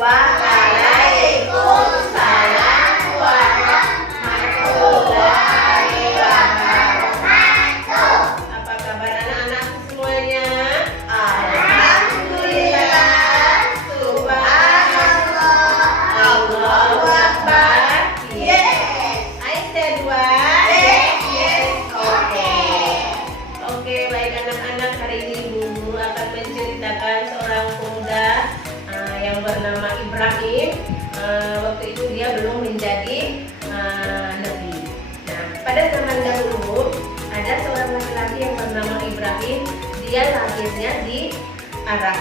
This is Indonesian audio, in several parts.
Waalaikumsalam warahmatullahi wabarakatuh. Apa kabar anak-anakku semuanya? Alhamdulillah. Subhanallah. Allahu Akbar. Yes. Ayo saya dua. Yes. Oke, baik anak-anak, hari ini Ibu akan menceritakan seorang pemuda yang bernama Ibrahim. Waktu itu dia belum menjadi nabi. Nah, pada zaman dahulu ada seorang laki-laki yang bernama Ibrahim. Dia lahirnya di Arab,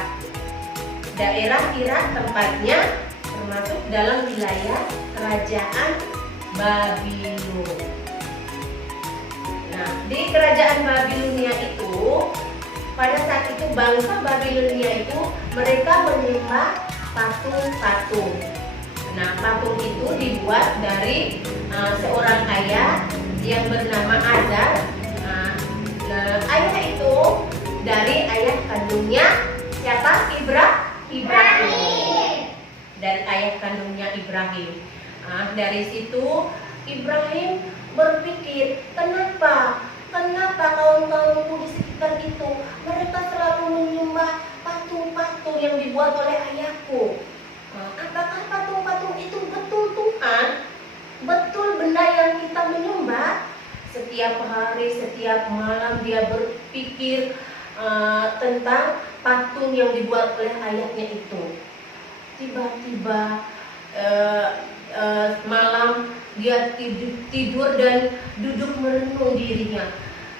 daerah Irak tempatnya, termasuk dalam wilayah kerajaan Babilon. Nah, di kerajaan Babilonia itu, pada saat itu bangsa Babilonia itu mereka menyembah patung-patung. Nah, patung itu dibuat dari seorang ayah yang bernama Azar. Ayah itu dari ayah kandungnya siapa? Ibrahim. Dari ayah kandungnya Ibrahim. Dari situ Ibrahim berpikir, kenapa kaum-kaumku di sekitar itu mereka selalu menyembah patung-patung yang dibuat oleh ayahku. Apakah patung-patung itu betul Tuhan? Betul benda yang kita menyembah? Setiap hari, setiap malam dia berpikir tentang patung yang dibuat oleh ayahnya itu. Tiba-tiba malam dia tidur dan duduk merenung dirinya.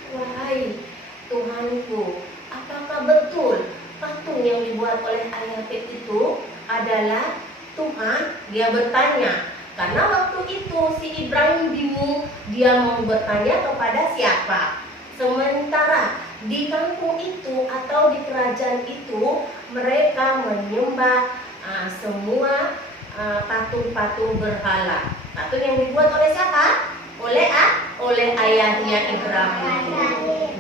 Wahai Tuhanku, apakah betul patung yang dibuat oleh ayahku itu adalah Tuhan? Dia bertanya. Karena waktu itu si Ibrahim bingung, dia mau bertanya kepada siapa. Sementara di kampung itu atau di kerajaan itu mereka menyembah semua patung-patung berhala. Patung yang dibuat oleh siapa? Oleh ayahnya Ibrahim.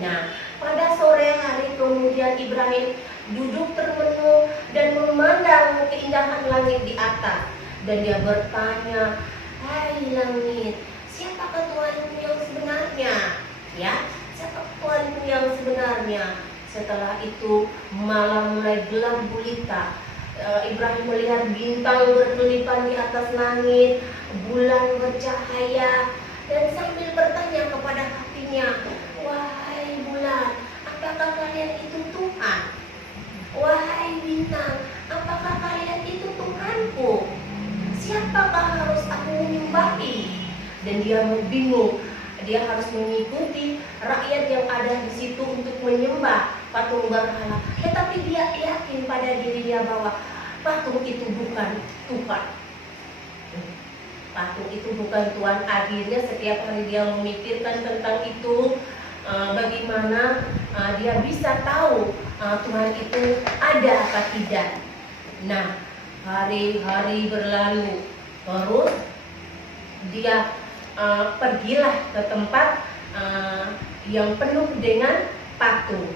Nah, pada sore hari kemudian Ibrahim duduk termenung dan memandang keindahan langit di atas. Dan dia bertanya, hai langit, siapakah Tuhanku yang sebenarnya? Ya, siapa Tuhanku yang sebenarnya? Setelah itu malam mulai gelap gulita. Ibrahim melihat bintang berkelipan di atas langit, bulan bercahaya, dan sambil bertanya kepada hatinya, wahai bulan, apakah kalian itu Tuhan? Wahai bintang, apakah kalian itu Tuhanku? Siapakah harus aku menyembahi? Dan dia bingung. Dia harus mengikuti rakyat yang ada di situ untuk menyembah patung berhala. Tetapi dia yakin pada dirinya bahwa patung itu bukan Tuhan. Patung itu bukan Tuhan. Akhirnya setiap hari dia memikirkan tentang itu. Bagaimana dia bisa tahu Tuhan itu ada apa tidak. Nah, hari-hari berlalu, terus dia pergilah ke tempat yang penuh dengan patung.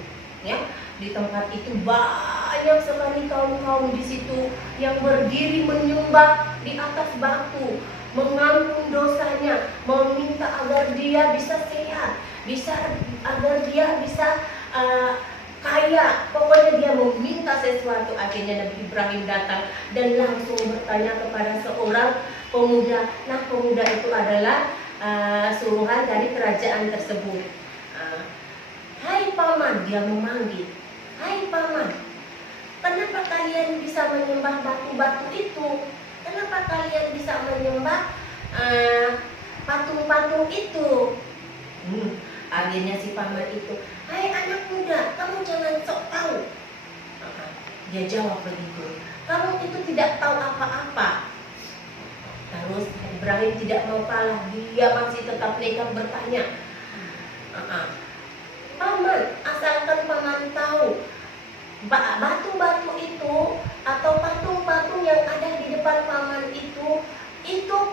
Ya, di tempat itu banyak sekali kaum-kaum di situ yang berdiri menyembah di atas batu, mengampun dosanya, meminta agar dia bisa sehat, agar dia bisa kaya. Pokoknya dia meminta sesuatu. Akhirnya Nabi Ibrahim datang dan langsung bertanya kepada seorang pemuda. Nah, pemuda itu adalah suruhan dari kerajaan tersebut. Hai paman, dia memanggil. Hai paman, kenapa kalian bisa menyembah batu-batu itu? Kenapa kalian bisa menyembah patung-patung itu? Akhirnya si paman itu, hai anak muda, kamu jangan sok tahu. Dia jawab begitu, kamu itu tidak tahu apa-apa. Terus Ibrahim tidak mau kalah, dia masih tetap nekat bertanya. Paman, asalkan paman tahu, batu-batu itu atau patung-patung yang ada di depan paman itu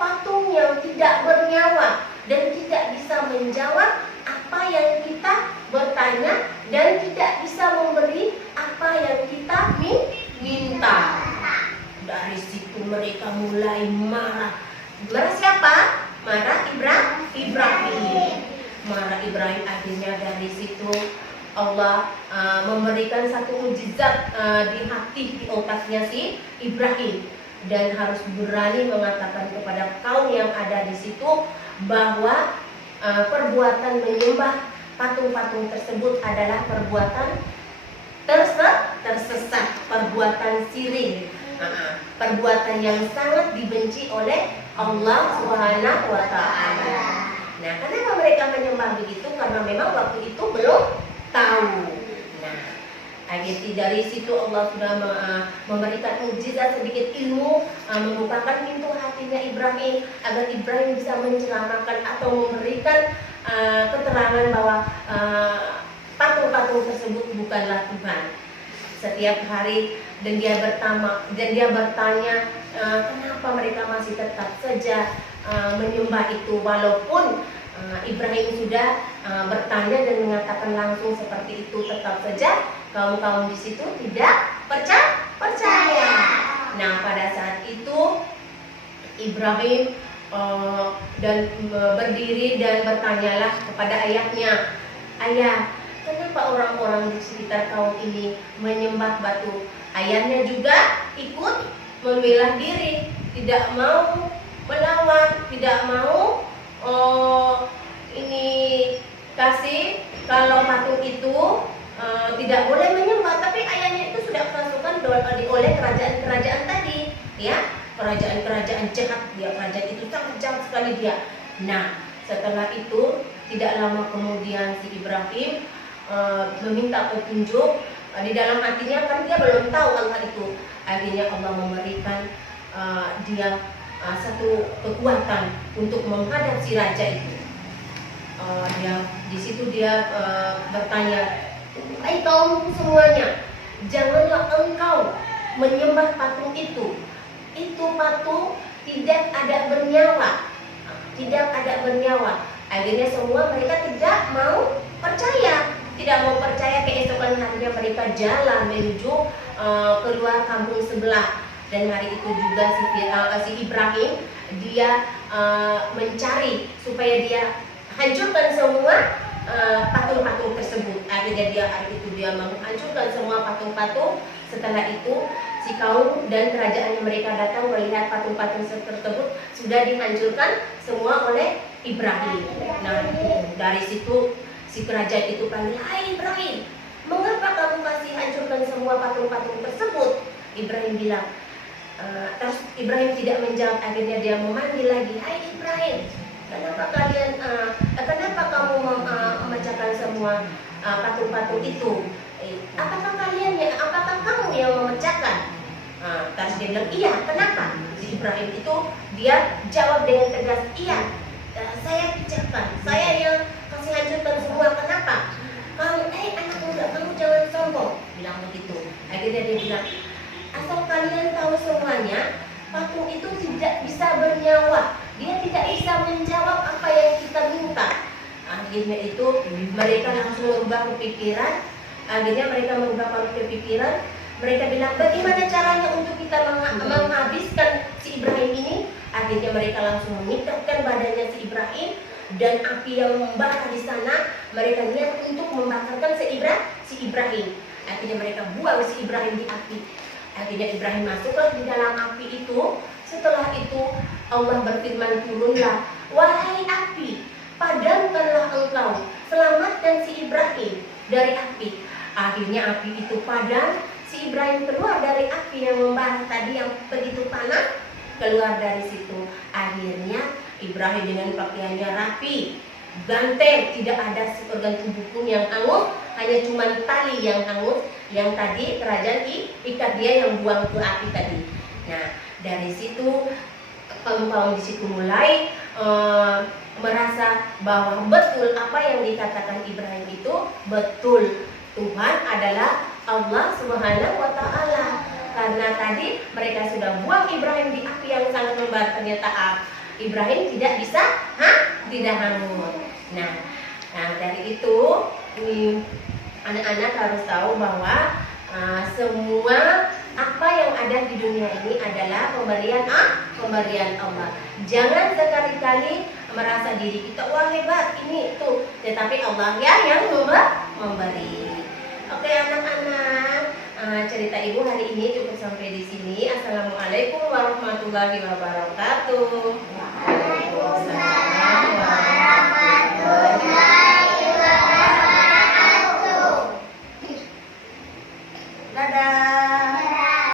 patung yang tidak bernyawa dan tidak bisa menjawab apa yang kita bertanya dan tidak bisa memberi apa yang kita minta. Dari situ Ibrahim. Maka Ibrahim akhirnya dari situ Allah memberikan satu mukjizat di hati, di otaknya si Ibrahim, dan harus berani mengatakan kepada kaum yang ada di situ bahwa perbuatan menyembah patung-patung tersebut adalah perbuatan tersesat, perbuatan syirik, perbuatan yang sangat dibenci oleh Allah Subhanahu wa Ta'ala. Nah, kenapa mereka menyembah begitu? Karena memang waktu itu belum tahu. Nah, akhirnya dari situ Allah sudah memberikan mukjizat sedikit ilmu, membukakan pintu hatinya Ibrahim agar Ibrahim bisa menceramakan atau memberikan keterangan bahwa patung-patung tersebut bukanlah Tuhan. Setiap hari dan dia bertanya kenapa mereka masih tetap saja menyembah itu, walaupun Ibrahim sudah bertanya dan mengatakan langsung seperti itu, tetap saja kaum-kaum di situ tidak percaya. Nah, pada saat itu Ibrahim dan berdiri dan bertanyalah kepada ayahnya, "Ayah, kenapa orang-orang di sekitar kaum ini menyembah batu?" Ayahnya juga ikut membela diri, tidak mau melawan, tidak mau kasih kalau patung itu tidak boleh menyembah. Tapi ayahnya itu sudah kerasukan oleh kerajaan-kerajaan tadi, ya, kerajaan-kerajaan jahat dia, kerajaan itu sangat jahat sekali dia. Nah, setelah itu tidak lama kemudian si Ibrahim meminta petunjuk di dalam hatinya, kan dia belum tahu Allah itu. Akhirnya Allah memberikan dia satu kekuatan untuk menghadap si raja itu. Di situ dia bertanya, "Hai kaum semuanya, janganlah engkau menyembah patung itu. Itu patung tidak ada bernyawa, tidak ada bernyawa." Akhirnya semua mereka tidak mau percaya. Keesokan harinya mereka jalan menuju keluar kampung sebelah. Dan hari itu juga si Ibrahim dia mencari supaya dia hancurkan semua patung-patung tersebut. Akhirnya hari itu dia menghancurkan semua patung-patung. Setelah itu si kaum dan kerajaan mereka datang melihat patung-patung tersebut sudah dihancurkan semua oleh Ibrahim. Nah, dari situ si kerajaan itu panggil, "Hai Ibrahim, mengapa kamu masih hancurkan semua patung-patung tersebut?" Ibrahim bilang, terus Ibrahim tidak menjawab. Akhirnya dia memanggil lagi, "Hai Ibrahim, kenapa kamu memecahkan semua patung-patung itu? Apakah kamu yang memecahkan?" Terus dia bilang, "Iya, kenapa?" Si Ibrahim itu dia jawab dengan tegas, "Iya, saya pecahkan, saya yang kasih hancurkan semua. Kenapa? Anak muda, kamu jangan sombong," bilang begitu. Akhirnya dia bilang, "Asal kalian tahu semuanya, patung itu tidak bisa bernyawa. Dia tidak bisa menjawab apa yang kita minta." Akhirnya itu mereka langsung merubah kepikiran. Mereka bilang, "Bagaimana caranya untuk kita menghabiskan si Ibrahim ini?" Akhirnya mereka langsung mengikatkan badannya si Ibrahim, dan api yang membakar di sana mereka niat untuk membakarkan si Ibrahim. Akhirnya mereka buang si Ibrahim di api. Akhirnya Ibrahim masuklah di dalam api itu. Setelah itu Allah berfirman, "Turunlah, wahai api, padamkanlah engkau, selamatkan si Ibrahim dari api." Akhirnya api itu padam. Si Ibrahim keluar dari api yang membara tadi yang begitu panas, keluar dari situ. Akhirnya Ibrahim dengan pakaiannya rapi, ganteng, tidak ada seorgan tubuh pun yang hangus, hanya cuma tali yang hangus yang tadi kerajaan ikat dia yang buang ke api tadi. Nah, dari situ kaum-kaum di situ mulai merasa bahwa betul apa yang dikatakan Ibrahim itu betul. Tuhan adalah Allah Subhanahu wa Ta'ala. Karena tadi mereka sudah buang Ibrahim di api yang sangat membara, ternyata Ibrahim tidak bisa tidak hangus. Nah, dari itu anak-anak harus tahu bahwa semua apa yang ada di dunia ini adalah pemberian Allah. Jangan sekali-kali merasa diri kita wah hebat ini itu, tetapi Allah ya yang memberi. Oke anak-anak, cerita ibu hari ini cukup sampai di sini. Assalamualaikum warahmatullahi wabarakatuh. Waalaikumsalam.